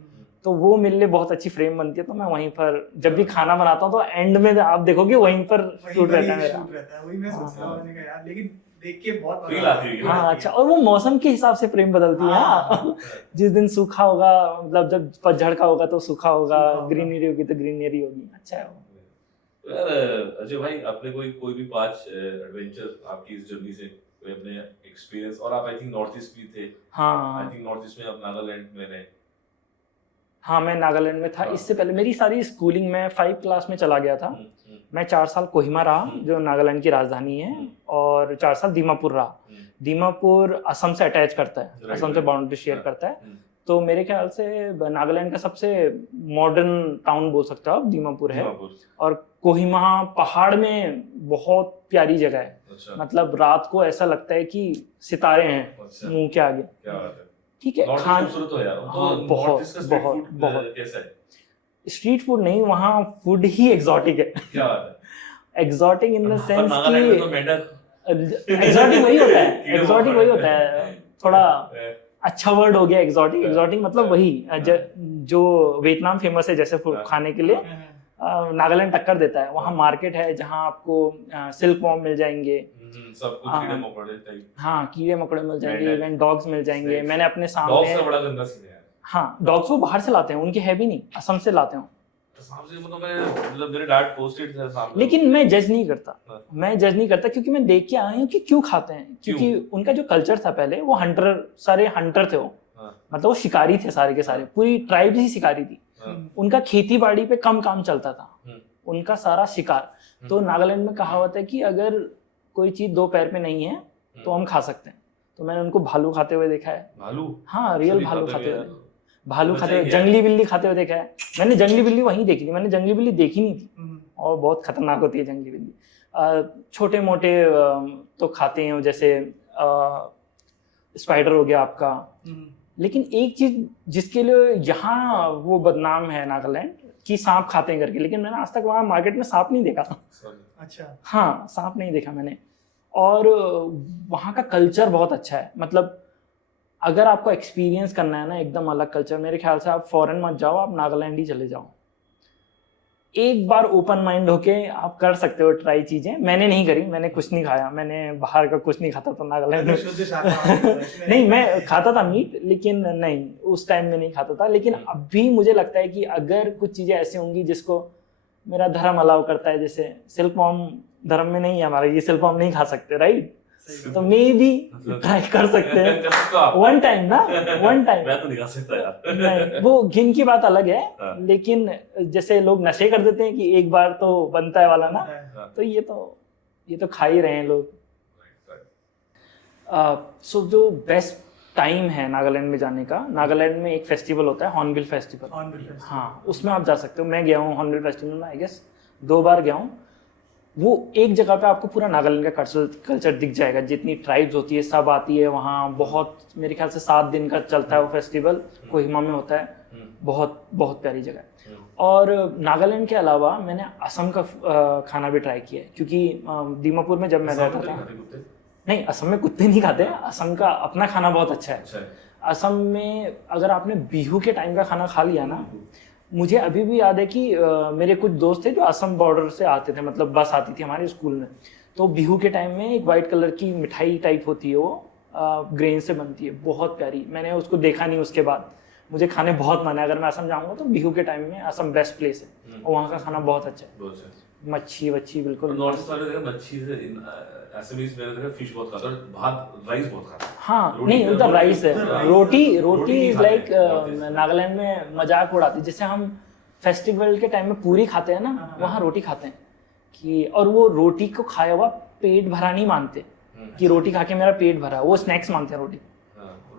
तो वो मेरे लिए बहुत अच्छी फ्रेम बनती है। तो मैं वहीं पर जब भी खाना बनाता हूँ तो एंड में आप देखोगे वहीं पर शूट रहता है मेरा। वही मैं सोच रहा हूँ, मैंने कहा यार, लेकिन देख के बहुत फील आती है। हाँ, अच्छा। और वो मौसम के हिसाब से फ्रेम बदलती है। हाँ, जिस दिन सूखा होगा, मतलब जब पतझड़ का होगा तो सूखा होगा, ग्रीनरी होगी तो ग्रीनरी होगी। अच्छा है वो। तो यार अजय भाई, आपने कोई भी 5 एडवेंचर आपकी इस जर्नी से, कोई अपने एक्सपीरियंस, और आप आई थिंक नॉर्थ ईस्ट भी थे। हाँ, आई थिंक नॉर्थ ईस्ट में आप नागालैंड में रहे। हाँ, मैं नागालैंड में था। हाँ। इससे पहले मेरी सारी स्कूलिंग में 5 क्लास में चला गया था। मैं 4 साल कोहिमा रहा, जो नागालैंड की राजधानी है, और 4 साल दीमापुर रहा। दीमापुर असम से अटैच करता है, असम से बाउंड्री शेयर करता है। तो मेरे ख्याल से नागालैंड का सबसे मॉडर्न टाउन बोल सकते हो आप, दीमापुर है। और कोहिमा पहाड़ में बहुत प्यारी जगह है। अच्छा। मतलब रात को ऐसा लगता है कि सितारे हैं अच्छा। मुंह के आगे। क्या बात है। ठीक है। खान खूबसूरत हो यार। हाँ, तो बहुत, नॉर्थ ईस्ट का स्ट्रीट बहुत, फूड बहुत। कैसा है? स्ट्रीट फूड नहीं, वहाँ फूड ही एग्जॉटिक है। क्या बात है। Exotic in the sense Nagaland में तो कि मेंढक एग्जॉटिक वही होता है, एग्जॉटिक वही होता है। थोड़ा अच्छा वर्ड हो गया एग्जॉटिक। एग्जॉटिक मतलब वही जो वियतनाम फेमस है जैसे फूड खाने के लिए, नागालैंड टक्कर देता है। वहाँ मार्केट है जहाँ आपको सिल्क वॉर्म मिल जाएंगे, सब कुछ कीड़े मकोड़े टाइप। हाँ, कीड़े मकोड़े मिल जाएंगे, इवन डॉग्स मिल जाएंगे। मैंने अपने डॉग्स सामने, का बड़ा गंदा सीन है यार। हाँ, डॉग्स वो बाहर से लाते हैं, उनके है भी नहीं, असम से लाते हैं। मतलब मेरे डैड पोस्टेड थे सामने। लेकिन मैं जज नहीं करता, हाँ। मैं जज नहीं करता, क्योंकि मैं देख के आया हूँ कि क्यों खाते हैं। क्योंकि उनका जो कल्चर था पहले, वो सारे हंटर थे वो। हाँ। मतलब वो शिकारी थे सारे के सारे, पूरी ट्राइब ही शिकारी थी। उनका खेती बाड़ी पे कम काम चलता था, उनका सारा शिकार। तो नागालैंड में कहावत है कि अगर कोई चीज 2 पैर पे नहीं है तो हम खा सकते हैं। तो मैंने उनको भालू खाते हुए देखा है। भालू? हाँ, रियल भालू खाते हुए, भालू खाते हुए, जंगली बिल्ली खाते हुए देखा है। मैंने जंगली बिल्ली वहीं देखी थी, मैंने जंगली बिल्ली देखी नहीं थी, और बहुत खतरनाक होती है जंगली बिल्ली। छोटे मोटे तो खाते हैं, जैसे स्पाइडर हो गया आपका। लेकिन एक चीज जिसके लिए यहाँ वो बदनाम है नागालैंड, कि सांप खाते हैं करके, लेकिन मैंने आज तक वहाँ मार्केट में सांप नहीं देखा। अच्छा। हाँ, सांप नहीं देखा मैंने। और वहाँ का कल्चर बहुत अच्छा है। मतलब अगर आपको एक्सपीरियंस करना है ना एकदम अलग कल्चर, मेरे ख्याल से आप फॉरेन मत जाओ, आप नागालैंड ही चले जाओ। एक बार ओपन माइंड होके आप कर सकते हो ट्राई चीजें। मैंने नहीं करी, मैंने कुछ नहीं खाया, मैंने बाहर का कुछ नहीं खाता था नागालैंड में। नहीं, मैं खाता था मीट, लेकिन नहीं, उस टाइम में नहीं खाता था। लेकिन अभी मुझे लगता है कि अगर कुछ चीजें ऐसी होंगी जिसको मेरा धर्म अलाउ करता है, जैसे सिल्क वॉर्म धर्म में नहीं है हमारा, ये सिल्क वॉर्म नहीं खा सकते, राइट? तो मे भी ट्राई कर सकते हैं वन टाइम ना, वन टाइम। मैं तो नहीं खा सकता यार। नहीं, वो घिन की बात अलग है। हाँ। लेकिन जैसे लोग नशे कर देते हैं कि एक बार तो बनता है वाला ना, तो ये तो खा ही रहे हैं लोग। सो जो बेस्ट टाइम है नागालैंड में जाने का, नागालैंड में एक फेस्टिवल होता है, हॉर्नबिल फेस्टिवल। हाँ, उसमें आप जा सकते हो। मैं गया हूँ हॉर्नबिल फेस्टिवल में, आई गेस 2 बार गया हूँ। वो एक जगह पे आपको पूरा नागालैंड का कल्चर दिख जाएगा, जितनी ट्राइब्स होती है सब आती है वहाँ। बहुत, मेरे ख्याल से 7 दिन का चलता है वो फेस्टिवल, कोहिमा में होता है। बहुत बहुत प्यारी जगह है। और नागालैंड के अलावा मैंने असम का खाना भी ट्राई किया है, क्योंकि दीमापुर में जब मैं रहता था, नहीं असम में कुत्ते नहीं खाते, असम का अपना खाना बहुत अच्छा है। असम में अगर आपने बिहू के टाइम का खाना खा लिया ना, मुझे अभी भी याद है कि मेरे कुछ दोस्त थे जो असम बॉर्डर से आते थे, मतलब बस आती थी हमारे स्कूल में, तो बिहू के टाइम में एक वाइट कलर की मिठाई टाइप होती है, वो ग्रेन से बनती है, बहुत प्यारी। मैंने उसको देखा नहीं, उसके बाद मुझे खाने बहुत मन है। अगर मैं असम जाऊंगा तो बिहू के टाइम में असम बेस्ट प्लेस है, और वहाँ का खाना बहुत अच्छा है। मच्छी वच्छी बिल्कुल। नॉर्थ वाले देखा मच्छी से असमीज मैंने देखा फिश बहुत खाता है, भात राइस बहुत खाता है। हाँ नहीं, उधर राइस है, रोटी इज लाइक नागालैंड में मजाक उड़ाती, जैसे हम फेस्टिवल के टाइम में पूरी खाते हैं ना, वहाँ रोटी खाते हैं कि, और वो रोटी को खाया हुआ पेट भरा नहीं मानते कि रोटी खा के मेरा पेट भरा, वो स्नैक्स मानते हैं रोटी।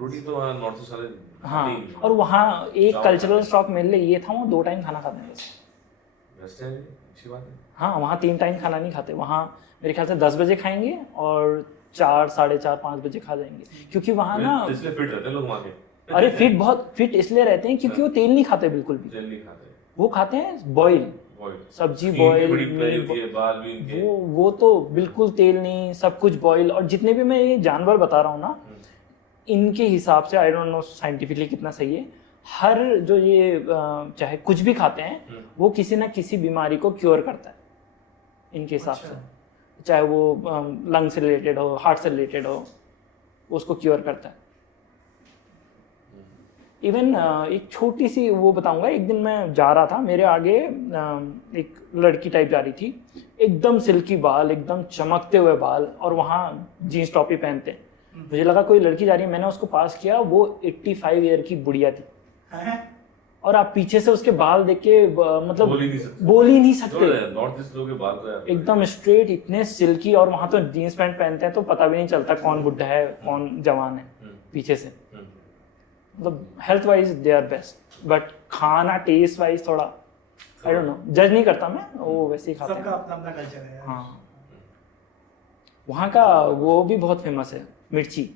रोटी तो नॉर्थ सारे। हाँ, और वहाँ एक कल्चरल शॉक मेरे लिए ये था, वो 2 टाइम खाना खाते हैं बस। अच्छी बात है। हाँ, वहाँ 3 टाइम खाना नहीं खाते, वहाँ मेरे ख्याल से 10 बजे खाएंगे और 4, साढ़े 4, 5 बजे खा जाएंगे, क्योंकि वहाँ ना इसलिए फिट रहते हैं लोग वहाँ के। अरे बहुत फिट इसलिए रहते हैं क्योंकि वो तेल नहीं खाते बिल्कुल भी। तेल नहीं खाते, वो खाते हैं बॉईल, सब्जी बॉईल, वो तो बिल्कुल तेल नहीं, सब कुछ बॉईल। और जितने भी मैं ये जानवर बता रहा हूँ ना, इनके हिसाब से आई डोंट नो साइंटिफिकली कितना सही है, हर जो ये चाहे कुछ भी खाते हैं वो किसी ना किसी बीमारी को क्योर करता है इनके हिसाब से, चाहे वो लंग से रिलेटेड हो, हार्ट से रिलेटेड हो, उसको क्योर करता है। इवन एक छोटी सी वो बताऊंगा, एक दिन मैं जा रहा था, मेरे आगे एक लड़की टाइप जा रही थी, एकदम सिल्की बाल, एकदम चमकते हुए बाल, और वहाँ जीन्स टॉप ही पहनते हैं। मुझे लगा कोई लड़की जा रही है, मैंने उसको पास किया, वो 85 ईयर की बुढ़िया थी, और आप पीछे से उसके बाल देख के मतलब बोल ही नहीं सकते। नॉर्थ ईस्ट लोगों के बाल तो एकदम स्ट्रेट, इतने सिल्की, और वहाँ तो जीन्स पैंट पहनते हैं तो पता भी नहीं चलता कौन बुढ़ा है कौन जवान है पीछे से। मतलब health wise they are best, but खाना टेस्ट वाइज थोड़ा आई डोंट नो, जज नहीं करता मैं, वो वैसे ही खाते हैं, सबका अपना अपना कल्चर है। हाँ, वहाँ का वो भी बहुत फेमस है, मिर्ची।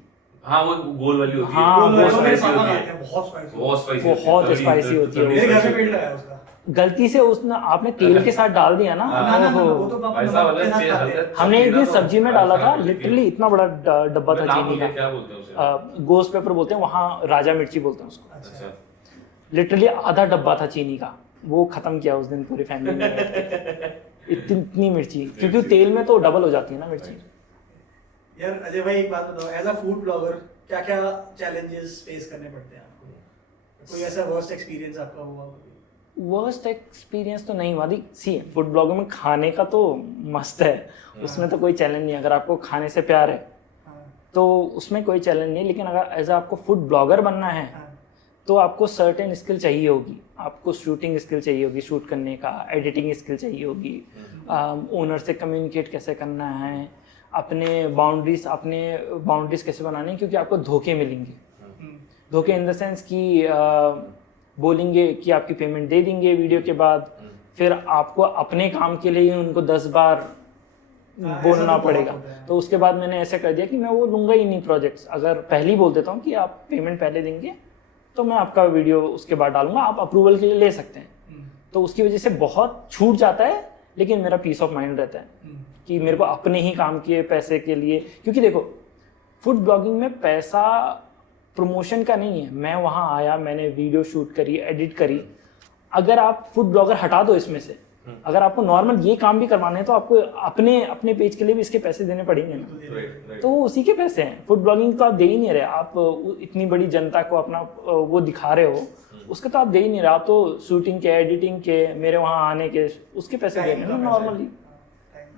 हाँ, वो गोल वाली होती है। हाँ, बहुत स्पाइसी होती है। मेरे घर में पेड़ लगा है उसका। गलती से उसने आपने तेल के साथ डाल दिया ना, वो तो हमने एक दिन सब्जी में डाला था, लिटरली इतना बड़ा डब्बा था चीनी का, क्या बोलते हैं उसे? गोश्त पेपर बोलते हैं, वहाँ राजा मिर्ची बोलते हैं उसको। अच्छा। लिटरली आधा डब्बा था चीनी का, वो खत्म किया उस दिन पूरी फैमिली ने। इतनी मिर्ची, क्योंकि तेल में तो डबल हो जाती है ना मिर्ची। यार अजय भाई, एक बात बताओ, एज अ फूड ब्लॉगर क्या क्या चैलेंजेस फेस करने पड़ते हैं आपको? कोई ऐसा वर्स्ट एक्सपीरियंस आपका हुआ? वर्स्ट एक्सपीरियंस तो नहीं हुआ थी। सी फूड ब्लॉगिंग में खाने का तो मस्त है, उसमें तो कोई चैलेंज नहीं। अगर आपको खाने से प्यार है तो उसमें कोई चैलेंज नहीं, लेकिन अगर एज आपको फूड ब्लॉगर बनना है तो आपको सर्टेन स्किल चाहिए होगी। आपको शूटिंग स्किल चाहिए होगी, शूट करने का, एडिटिंग स्किल चाहिए होगी, ओनर से कम्युनिकेट कैसे करना है, अपने बाउंड्रीज कैसे बनाने हैं, क्योंकि आपको धोखे मिलेंगे। धोखे इन द सेंस कि बोलेंगे कि आपकी पेमेंट दे देंगे वीडियो के बाद, फिर आपको अपने काम के लिए उनको 10 बार बोलना पड़ेगा। तो उसके बाद मैंने ऐसा कर दिया कि मैं वो लूँगा ही नहीं प्रोजेक्ट्स। अगर पहले ही बोल देता हूँ कि आप पेमेंट पहले देंगे तो मैं आपका वीडियो उसके बाद डालूंगा, आप अप्रूवल के लिए ले सकते हैं। तो उसकी वजह से बहुत छूट जाता है, लेकिन मेरा पीस ऑफ माइंड रहता है कि मेरे को अपने ही काम के पैसे के लिए, क्योंकि देखो फूड ब्लॉगिंग में पैसा प्रमोशन का नहीं है। मैं वहाँ आया, मैंने वीडियो शूट करी, एडिट करी। अगर आप फूड ब्लॉगर हटा दो इसमें से, अगर आपको नॉर्मल ये काम भी करवाने हैं तो आपको अपने पेज के लिए भी इसके पैसे देने पड़ेंगे ना। तो उसी के पैसे हैं। फूड ब्लॉगिंग तो आप दे ही नहीं रहे, आप इतनी बड़ी जनता को अपना वो दिखा रहे हो, उसके तो आप दे ही नहीं रहे। आप तो शूटिंग के, एडिटिंग के, मेरे वहाँ आने के, उसके पैसे दे रहे हैं नॉर्मली।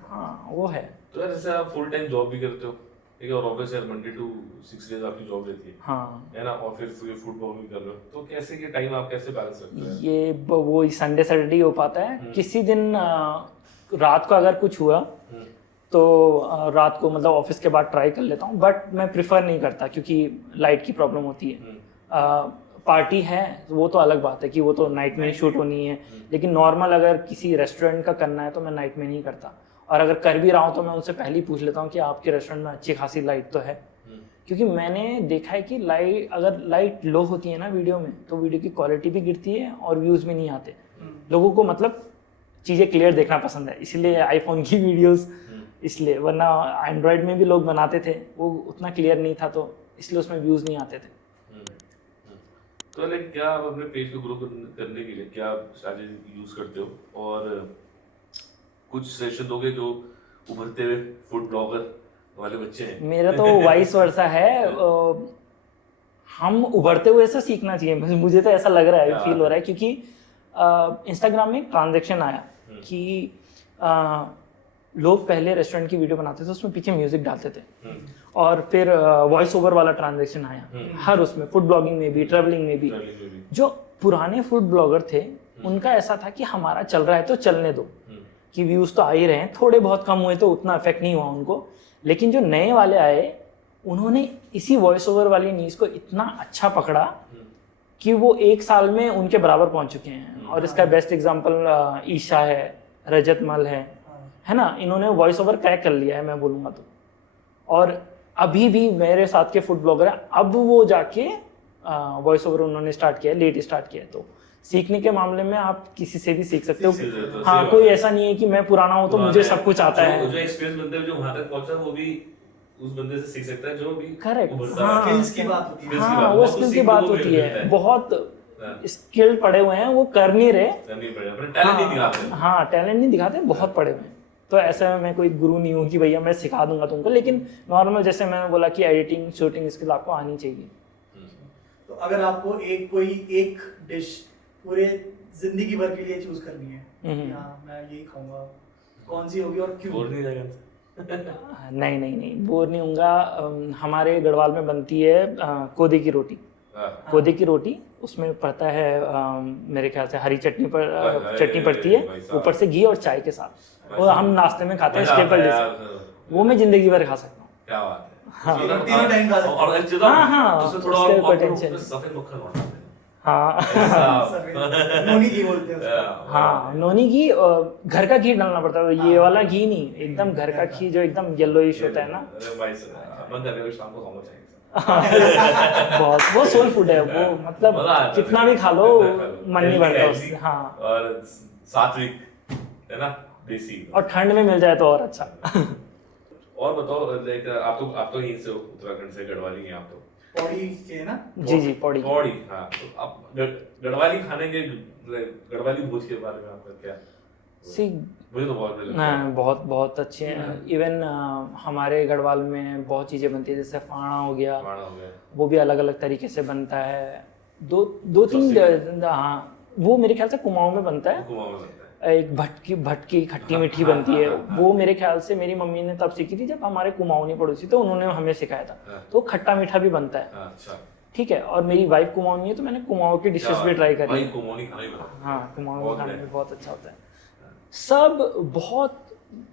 हाँ वो है। तो जैसे आप फुल टाइम जॉब भी करते हो, ठीक है, और ऑफिस है मंडे टू 6 डेज आपकी जॉब रहती है, हाँ है ना, और फिर फूड ब्लॉगिंग कर रहे हो, तो कैसे ये टाइम आप कैसे बैलेंस करते हैं? ये वो संडे सैटरडे हो पाता है। किसी दिन रात को अगर कुछ हुआ तो रात को मतलब ऑफिस के बाद ट्राई कर लेता हूँ, बट मैं प्रिफर नहीं करता क्योंकि लाइट की प्रॉब्लम होती है। पार्टी है वो तो अलग बात है कि वो तो नाइट में ही शूट होनी है, लेकिन नॉर्मल अगर किसी रेस्टोरेंट का करना है तो मैं नाइट में नहीं करता। और अगर कर भी रहा हूँ तो मैं उनसे पहले ही पूछ लेता हूँ कि आपके रेस्टोरेंट में अच्छी खासी लाइट तो है, क्योंकि मैंने देखा है कि अगर लाइट लो होती है ना वीडियो में, तो वीडियो की क्वालिटी भी गिरती है और व्यूज़ भी नहीं आते। लोगों को मतलब चीज़ें क्लियर देखना पसंद है, इसलिए आईफोन की वीडियोस, इसलिए, वरना एंड्रॉयड में भी लोग बनाते थे, वो उतना क्लियर नहीं था, तो इसलिए उसमें व्यूज़ नहीं आते थे। तो लाइक क्या आप अपने पेज को ग्रो करने के लिए क्या स्ट्रैटेजी यूज करते हो, और कुछ सेशन दोगे जो उभरते हुए फूड ब्लॉगर वाले बच्चे हैं? मेरा तो वाइस वर्सा है। हम उभरते हुए से सीखना चाहिए, मुझे तो ऐसा लग रहा है, फील हो रहा है, क्योंकि इंस्टाग्राम में एक ट्रांजेक्शन आया कि लोग पहले रेस्टोरेंट की वीडियो बनाते थे, उसमें पीछे म्यूजिक डालते थे, और फिर वॉइस ओवर वाला ट्रांजेक्शन आया हर उसमें, फूड ब्लॉगिंग में भी, ट्रैवलिंग में भी। जो पुराने फूड ब्लॉगर थे उनका ऐसा था कि हमारा चल रहा है तो चलने दो, कि व्यूज तो आ ही रहे हैं, थोड़े बहुत कम हुए तो उतना इफेक्ट नहीं हुआ उनको। लेकिन जो नए वाले आए उन्होंने इसी वॉइस ओवर वाली न्यूज़ को इतना अच्छा पकड़ा कि वो 1 साल में उनके बराबर पहुंच चुके हैं। और इसका बेस्ट एग्जांपल ईशा है, रजत मल है ना, इन्होंने वॉइस ओवर क्रैक कर लिया है, मैं बोलूँगा तो। और अभी भी मेरे साथ के फूड ब्लॉगर हैं, अब वो जाके वॉइस ओवर उन्होंने स्टार्ट किया है, लेट स्टार्ट किया है। तो सीखने के मामले में आप किसी से भी सीख सकते हो। हाँ, कोई ऐसा नहीं है कि मैं पुराना हूँ तो मुझे सब कुछ आता है। जो एक्सपीरियंस बंदे जो वहां तक पहुंचा वो भी उस बंदे से सीख सकता है जो भी करेक्ट। स्किल्स की बात होती है। हाँ, वो स्किल की बात होती है। बहुत स्किल पड़े हुए हैं, वो कर नहीं रहे, टैलेंट नहीं दिखाते। हाँ, टैलेंट नहीं दिखाते, बहुत पड़े हुए हैं। तो ऐसे में मैं कोई गुरु नहीं हूँ कि भैया मैं सिखा दूंगा तुमको, लेकिन नॉर्मल जैसे मैंने बोला कि एडिटिंग शूटिंग स्किल आपको आनी चाहिए। तो अगर आपको कोई एक डिश पूरे जिंदगी भर के लिए चूज करनी है, मैं यही खाऊंगा, कौन सी होगी और क्यों? बोर नहीं जाएगा? नहीं, बोर नहीं होऊंगा। हमारे गढ़वाल में बनती है कोदे की रोटी। कोदे की रोटी, उसमें पड़ता है मेरे ख्याल से हरी चटनी पड़ती है, ऊपर से घी और चाय के साथ, और हम नाश्ते में खाते हैं स्टेपल डिश। वो मैं जिंदगी भर खा सकता हूँ। क्या बात है। हाँ, तीनों टाइम खा सकते हैं। हाँ, उसमें थोड़ा उसका कोई और टेंशन। सफेद मक्खन होना चाहिए। हाँ नोनी घी बोलते हैं उसको। हाँ, नोनी घी, घर का घी डालना पड़ता है, ये वाला घी नहीं, एकदम घर का घी जो एकदम येलोइश होता है ना। अरे भाई मन कर रहा है शाम को खाना चाहिए। बहुत सोल फूड है वो, मतलब कितना भी खा लो मन नहीं भरता उससे। हाँ, और सात्विक है ना, देसी, और ठंड में मिल जाए तो और अच्छा। और बताओ, लाइक आप तो यहीं से उत्तराखंड से, गढ़वाली हैं आप तो? पौड़ी के ना? जी, पौड़ी। हाँ, तो आप गढ़वाली खाने के, गढ़वाली भोज के बारे में आपका क्या? मुझे तो बहुत अच्छे हैं। इवन हमारे गढ़वाल में बहुत चीज़ें बनती है, जैसे फाड़ा हो गया, वो भी अलग अलग तरीके से बनता है। दो तीन, हाँ, वो मेरे ख्याल से कुमाऊं में बनता है। एक भटकी खट्टी मीठी बनती है, वो मेरे ख्याल से मेरी मम्मी ने तब सीखी थी जब हमारे कुमाऊनी पड़ोसी थे, उन्होंने हमें सिखाया था। तो खट्टा मीठा भी बनता है, ठीक है। और मेरी वाइफ कुमाऊनी है, तो मैंने कुमाऊं की डिशेस भी ट्राई करी। हाँ, कुमाऊनी खाना भी बहुत अच्छा होता है। सब बहुत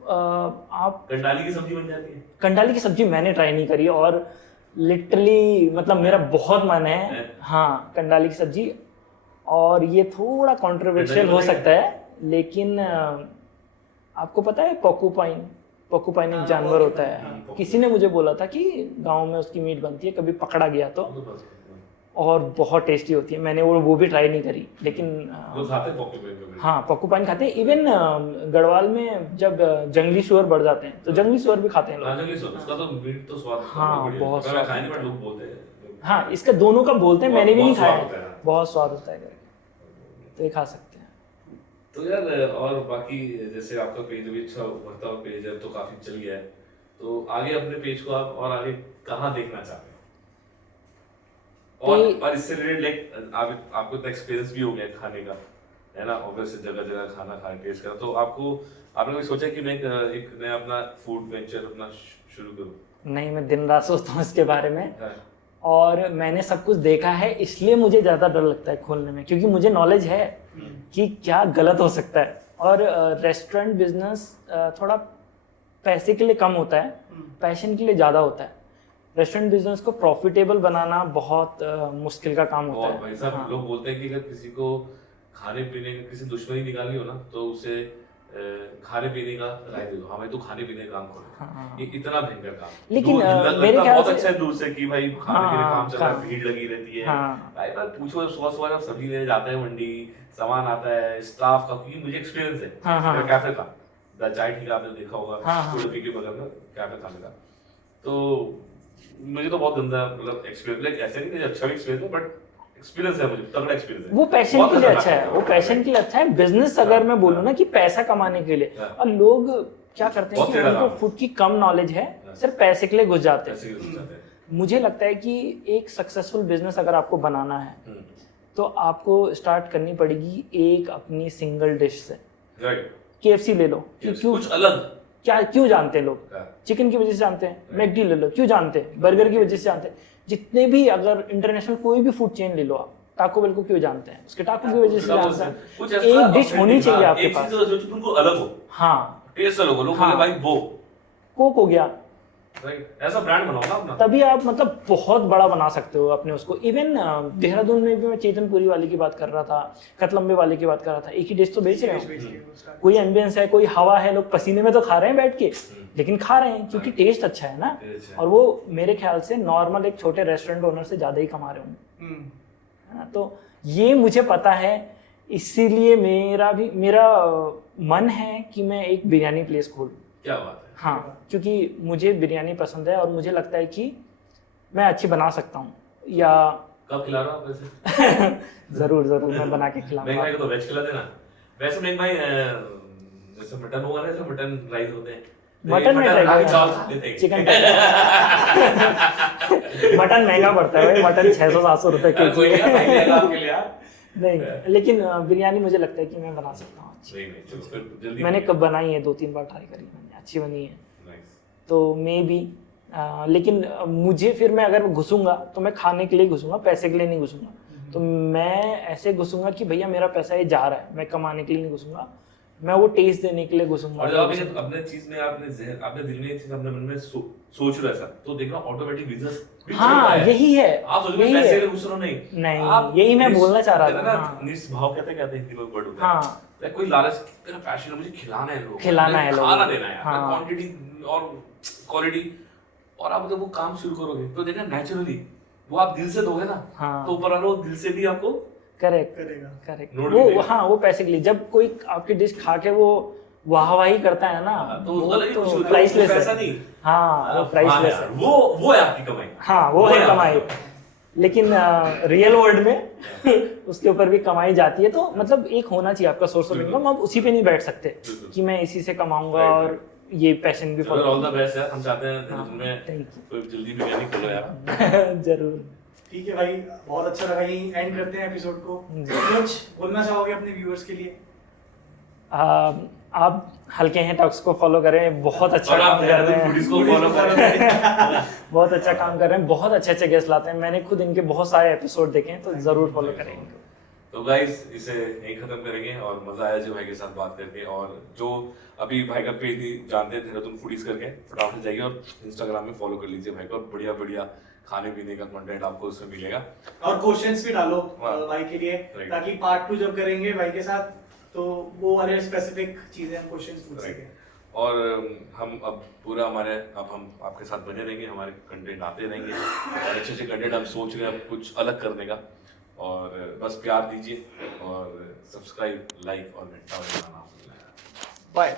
आप कंडाली की सब्जी बन जाती है? कंडाली की सब्जी मैंने ट्राई नहीं करी, और लिटरली मतलब मेरा बहुत मन है। हाँ, कंडाली की सब्जी, और ये थोड़ा कंट्रोवर्शियल हो सकता है, लेकिन आपको पता है पोकूपाइन एक जानवर होता है। किसी ने मुझे बोला था कि गांव में उसकी मीट बनती है, कभी पकड़ा गया तो, और बहुत टेस्टी होती है। मैंने वो भी ट्राई नहीं करी, लेकिन हाँ, पोकूपाइन खाते हैं। इवन गढ़वाल में जब जंगली सुअर बढ़ जाते हैं तो जंगली सुअर भी खाते हैं लोग। उसका तो मीट तो स्वाद, हाँ, बहुत स्वाद। खाने में लोग बोलते हैं। हाँ, इसका दोनों का बोलते हैं, मैंने भी नहीं खाया, बहुत स्वाद होता है, तो ये खा सकते हैं। तो यार, और बाकी जैसे आपका पेज भी अच्छा उभरता हुआ पेज है, तो काफी चल गया है, तो आगे अपने पेज को आप और आगे कहाँ देखना चाहते हैं? और इससे रिलेटेड लाइक आपको तो एक्सपीरियंस भी हो गया खाने का, है ना, ऑब्वियसली जगह जगह खाना खाने टेस्ट करा, तो आपने कभी सोचा कि मैं एक नया अपना फूड वेंचर अपना शुरू करूँ? नहीं, मैं दिन रात सोचता हूँ इसके बारे में, और मैंने सब कुछ देखा है, इसलिए मुझे ज़्यादा डर लगता है खोलने में, क्योंकि मुझे नॉलेज है कि क्या गलत हो सकता है। और रेस्टोरेंट बिजनेस थोड़ा पैसे के लिए कम होता है, पैशन के लिए ज़्यादा होता है। रेस्टोरेंट बिजनेस को प्रॉफिटेबल बनाना बहुत मुश्किल का काम होता है। भाई साहब, लोग बोलते हैं कि अगर किसी को खाने पीने की किसी दुश्मनी निकालनी हो ना, तो उसे खाने पीने का राय दे दो, हमें तो खाने पीने का काम खोलो। हाँ। ये इतना भयंकर काम, लेकिन, लगता मेरे ख्याल बहुत से- अच्छा है दूर से कि भाई खाने पीने का काम चल रहा है, हाँ। भीड़ लगी रहती है। हाँ। भाई बात पूछो, सुबह जब सब्जी लेने जाते हैं मंडी, सामान आता है, स्टाफ का, क्योंकि मुझे एक्सपीरियंस है हाँ, हाँ, मेरा कैफे का, द चाय ठेका आपने देखा होगा, हाँ, हाँ। उडुपी के बगल में कैफे था मेरा। तो मुझे तो बहुत गंदा मतलब एक्सपीरियंस, लाइक ऐसे नहीं कि अच्छा भी एक्सपीरियंस है, बट एक्सपीरियंस है, मुझे तगड़ा एक्सपीरियंस है। वो पैशन बहुत के लिए खतरनाक अच्छा है, वो पैशन के लिए अच्छा है। बिजनेस अगर मैं बोलूँ ना कि पैसा कमाने के लिए, हाँ। और लोग क्या करते हैं बहुत कि टेढ़ा उनको काम है। फूड की कम नॉलेज है, हाँ। सिर्फ पैसे के लिए घुस जाते हैं। ऐसे ही हो जाते हैं। मुझे लगता है कि एक सक्सेसफुल बिजनेस अगर आपको बनाना है हम्म, तो आपको स्टार्ट करनी पड़ेगी एक अपनी सिंगल डिश से। राइट। KFC ले लो, क्यों कुछ अलग। क्या क्यों जानते हैं लोग? हाँ। चिकन की वजह से जानते हैं। मैकडी ले लो, क्यों जानते हैं? बर्गर की वजह से जानते हैं। जितने भी अगर इंटरनेशनल कोई भी फूड चेन ले लो आप, टाको बेल को क्यों जानते हैं? उसके टाको की वजह से जानते हैं। कुछ ऐसा एक डिश होनी authentic, चाहिए हाँ, आपके एक पास। चीज जो तुमको अलग हो, हाँ, टेस्ट अलग हो, लोग हाँ। बोले भाई वो, कोक हो गया, राइट, ऐसा ब्रांड बनाओ ना अपना। तभी आप मतलब बहुत बड़ा बना सकते हो अपने उसको। इवन देहरादून में भी मैं चेतनपुरी वाले की बात कर रहा था, कतलम्बे वाले की बात कर रहा था, एक ही डिश तो बेच रहे हो। कोई एम्बियंस है, कोई हवा है, लोग पसीने में तो खा रहे हैं बैठ के, लेकिन खा रहे हैं क्योंकि टेस्ट अच्छा है ना। Taste है। और वो मेरे ख्याल से नॉर्मल एक छोटे रेस्टोरेंट ओनर से ज्यादा ही कमा रहे होंगे, है ना। तो ये मुझे पता है, इसीलिए मेरा मन है कि मैं एक बिरयानी प्लेस खोलूं। क्या बात है। हाँ, क्योंकि मुझे बिरयानी पसंद है और मुझे लगता है कि मैं अच्छी बना सकता हूँ। या कब खिला रहा हूँ वैसे? जरूर मैं बना के मेघ खिलाऊंगा। भाई को तो वेज खिला देना। वैसे मेघ भाई जैसे मटन होगा ना, जैसे मटन राइस होते हैं, तो ये मटन में ट्राई राई चावल करेंगे, देते हैं। चिकन मटन महंगा पड़ता है भाई, मटन 600-700 रुपए अरे कोई नहीं, भाई के लेगा आपके लिए यार। नहीं, लेकिन बिरयानी मुझे लगता है कि मैं बना सकता हूँ अच्छी। नहीं, चलो फिर जल्दी। मैंने कब बनाई है, 2-3 बार ट्राई करी मैंने, अच्छी बनी है। Nice. तो मे बी लेकिन मुझे फिर मैं अगर घुसूंगा तो मैं खाने के लिए घुसूंगा, पैसे के लिए नहीं घुसूंगा। तो मैं ऐसे घुसूंगा कि भैया मेरा पैसा ये जा रहा है, मैं कमाने के लिए नहीं घुसूंगा, मैं वो टेस्ट देने के लिए घुसूंगा। और जब आप अपने चीज में आपने दिल में एक चीज अपने मन में सोच रहे ऐसा, तो देखना ऑटोमेटिक बिजनेस भी चल रहा हाँ, है। यही है, आप सोचो यही पैसे है। के लिए घुस रहे हो, नहीं नहीं, यही मैं बोलना चाह रहा था। ना, हाँ। निस्भाव कहते हैं हिंदी में वर्ड होता है। हाँ, Like कोई लालच, मेरा पैशन है, मुझे खिलाना है लोगों को, खिलाना है लोगों खाना को। देना है यार, हाँ। क्वांटिटी और क्वालिटी। और आप जब वो काम शुरू करोगे तो देखना नेचुरली वो आप दिल से दोगे ना, हाँ। तो ऊपर वाला वो दिल से भी आपको करेक्ट करेगा। नोट भी वो, देगा। हाँ, वो पैसे के लिए। जब कोई आपकी डिश खा के वो वाहवाही करता है ना, तो उसका लगे कुछ होता है, प्राइसलेस वो पैसा है। नहीं। हाँ, वो हाँ प्राइसलेस यार, है। वो है आपकी कमाई। हाँ, वो है आपकी कमाई। लेकिन रियल वर्ल्ड में उसके ऊपर भी कमाई जाती है। तो मतलब एक होना चाहिए आपका सोर्स ऑफ इनकम। आप उसी पे नहीं बैठ सकते बिल्कुल। कि मैं इसी से कमाऊंगा Right, और ये पैशन भी फॉलो। ऑल द बेस्ट यार, हम चाहते हैं हाँ, तुम्हें thank you। कोई जल्दी बिरयानी खोलो यार। जरूर। ठीक है भाई, बहुत अच्छा लगा। यही एंड करते हैं एपिसोड को। कुछ बोलना चाहोगे अपने व्यूअर्स के लिए? आप हल्के हैं टॉक्स को फॉलो करें, बहुत अच्छा और आप काम कर रहे हैं। फूडीज को फॉलो करें। बहुत अच्छा काम कर रहे हैं, बहुत अच्छे अच्छे गेस्ट लाते हैं। मैंने खुद इनके बहुत सारे एपिसोड देखे हैं, तो जरूर फॉलो करेंगे। तो गाइस इसे यहीं खत्म करेंगे, और मजा आया जो भाई के साथ बात करके। और जो अभी भाई का पेज नहीं जानते थे तुम फूडीज करके, फटाफट से जाइए और इंस्टाग्राम में फॉलो कर लीजिए भाई को, और बढ़िया बढ़िया खाने पीने का कंटेंट आपको उसमें मिलेगा। और क्वेश्चंस भी डालो हाँ। भाई के लिए, Right. ताकि पार्ट 2 जब करेंगे भाई के साथ तो वो वाले स्पेसिफिक चीजें हम क्वेश्चंस पूछ Right. सकें। और हम अब पूरा हम आपके साथ बने रहेंगे, हमारे कंटेंट आते रहेंगे, और अच्छे अच्छे कंटेंट हम सोच रहे हैं अब कुछ अलग करने का। और बस प्यार दीजिए, और सब्सक्राइब, लाइक और घंटा बजाना ना भूलना। बाय।